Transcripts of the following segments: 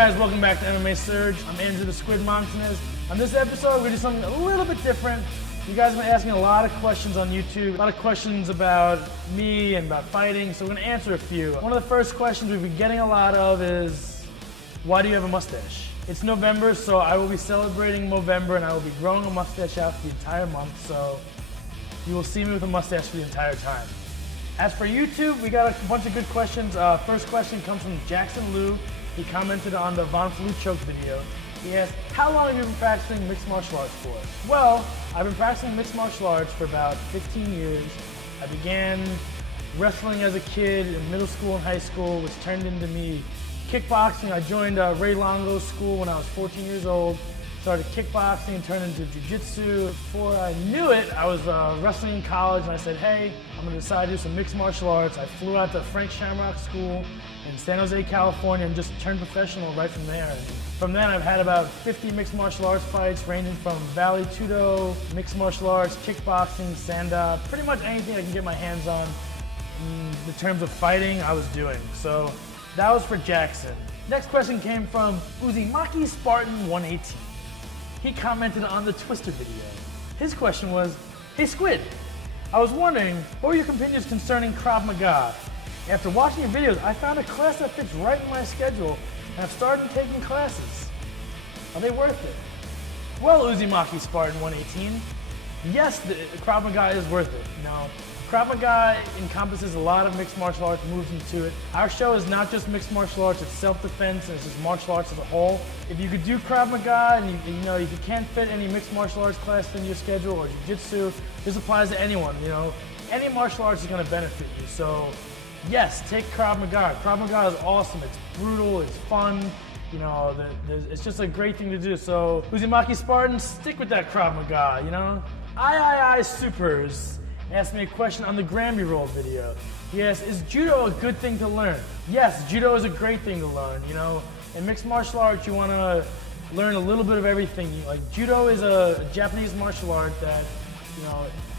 guys, welcome back to MMA Surge. I'm Andrew the Squid Montanez. On this episode, we're going to do something a little bit different. You guys have been asking a lot of questions on YouTube, a lot of questions about me and about fighting, so we're going to answer a few. One of the first questions we've been getting a lot of is, why do you have a mustache? It's November, so I will be celebrating Movember, and I will be growing a mustache out for the entire month, so you will see me with a mustache for the entire time. As for YouTube, we got a bunch of good questions. First question comes from Jackson Liu. He commented on the Von Flue choke video. He asked, how long have you been practicing mixed martial arts for? Well, I've been practicing mixed martial arts for about 15 years. I began wrestling as a kid in middle school and high school, which turned into me kickboxing. I joined Ray Longo's school when I was 14 years old. Started kickboxing and turned into jiu-jitsu. Before I knew it, I was wrestling in college, and I said, hey, I'm gonna decide to do some mixed martial arts. I flew out to Frank Shamrock School in San Jose, California, and just turned professional right from there. And from then, I've had about 50 mixed martial arts fights, ranging from Valley Judo, mixed martial arts, kickboxing, stand-up, pretty much anything I can get my hands on in terms of fighting, I was doing. So that was for Jackson. Next question came from Uzumaki Spartan 118. He commented on the Twister video. His question was, hey Squid, I was wondering, what were your opinions concerning Krav Maga? After watching your videos, I found a class that fits right in my schedule, and I've started taking classes. Are they worth it? Well, Uzumaki Spartan 118, yes, the Krav Maga is worth it. Now, Krav Maga encompasses a lot of mixed martial arts moves into it. Our show is not just mixed martial arts, it's self-defense, and it's just martial arts as a whole. If you could do Krav Maga and if you can't fit any mixed martial arts class in your schedule or jiu-jitsu, this applies to anyone, Any martial arts is gonna benefit you. So yes, take Krav Maga. Krav Maga is awesome, it's brutal, it's fun, it's just a great thing to do. So Uzumaki Spartan, stick with that Krav Maga, I Supers asked me a question on the Grammy Roll video. He asked, is Judo a good thing to learn? Yes, Judo is a great thing to learn, In mixed martial arts, you want to learn a little bit of everything. Judo is a Japanese martial art that,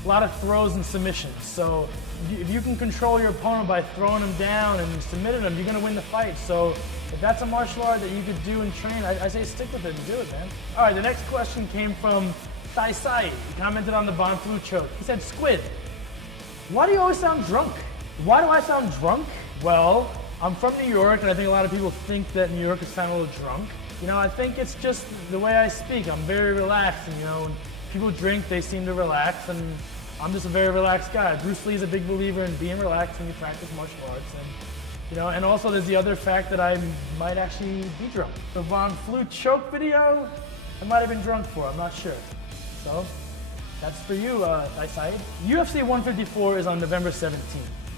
a lot of throws and submissions. So if you can control your opponent by throwing them down and submitting them, you're going to win the fight. So if that's a martial art that you could do and train, I say stick with it and do it, man. All right, the next question came from Sai Sai. He commented on the Von Flue choke. He said, Squid, why do you always sound drunk? Why do I sound drunk? Well, I'm from New York, and I think a lot of people think that New Yorkers sound a little drunk. I think it's just the way I speak. I'm very relaxed, and when people drink, they seem to relax, and I'm just a very relaxed guy. Bruce Lee is a big believer in being relaxed when you practice martial arts, and also there's the other fact that I might actually be drunk. The Von Flue choke video, I might have been drunk for, I'm not sure. So that's for you, Saeed. UFC 154 is on November 17th.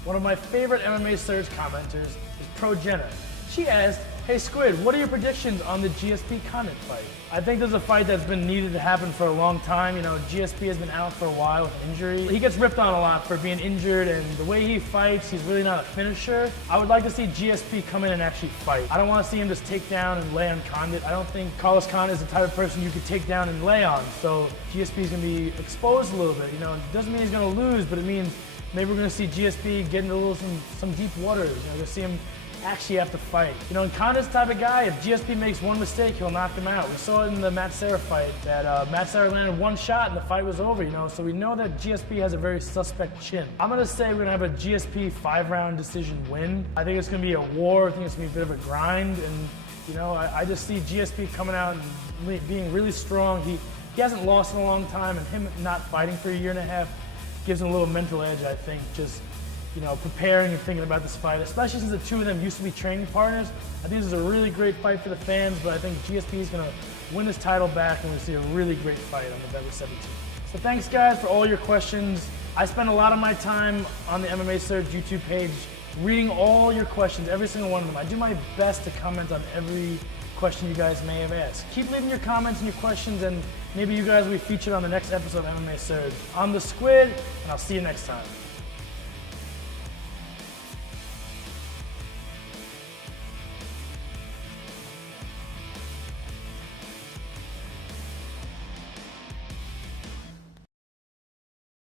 One of my favorite MMA Surge commenters is Pro Jenna. She asked, hey Squid, what are your predictions on the GSP Condit fight? I think there's a fight that's been needed to happen for a long time. GSP has been out for a while with injury. He gets ripped on a lot for being injured, and the way he fights, he's really not a finisher. I would like to see GSP come in and actually fight. I don't want to see him just take down and lay on Condit. I don't think Carlos Condit is the type of person you could take down and lay on. So GSP is going to be exposed a little bit. It doesn't mean he's going to lose, but it means maybe we're going to see GSP get into some deep waters. We're going to see him actually have to fight. And Condit's the type of guy, if GSP makes one mistake, he'll knock him out. We saw it in the Matt Serra fight, that Matt Serra landed one shot and the fight was over, So we know that GSP has a very suspect chin. I'm gonna say we're gonna have a GSP 5-round decision win. I think it's gonna be a war. I think it's gonna be a bit of a grind. And, I just see GSP coming out and being really strong. He hasn't lost in a long time, and him not fighting for a year and a half gives him a little mental edge, I think, just preparing and thinking about this fight, especially since the two of them used to be training partners. I think this is a really great fight for the fans, but I think GSP is going to win this title back, and we'll see a really great fight on November 17th. So thanks, guys, for all your questions. I spend a lot of my time on the MMA Surge YouTube page reading all your questions, every single one of them. I do my best to comment on every question you guys may have asked. Keep leaving your comments and your questions, and maybe you guys will be featured on the next episode of MMA Surge. I'm the Squid, and I'll see you next time.